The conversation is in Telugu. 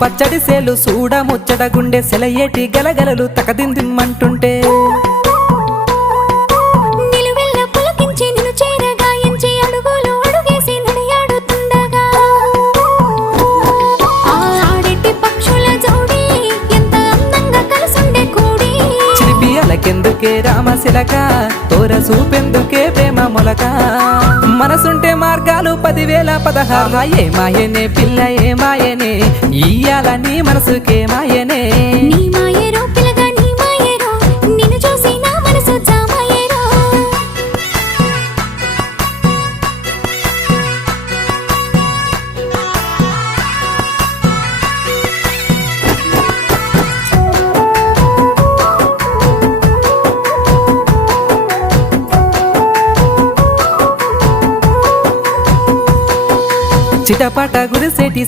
పచ్చడి సేలు సూడ ముచ్చట గుండె సెలయేటి గలగలలు తకదిందిమ్మంటుంటే నిలువెల్ల పులకించి నిన్ను చేరగాయించి అడుగులు అడుగేసి నడియాడుతుండగా ఆడెట్టి పక్షుల జోడి ఎంత అందంగా కలుసుండే కూడి చిలిపి అలకెందుకే రామశిలక తోర సూపెందుకే ప్రేమ మొలక మనసుంటే మార్గాలు 10,016 ఏ మాయనే పిల్ల ఏ మాయనే ఇయ్యాల నీ మనసుకే మాయనే నీ మాయేరో పిల్లగా నీ మాయేరో నిన్ను చూసి నా మనసు జామాయేరో చిటపట గురిసేటి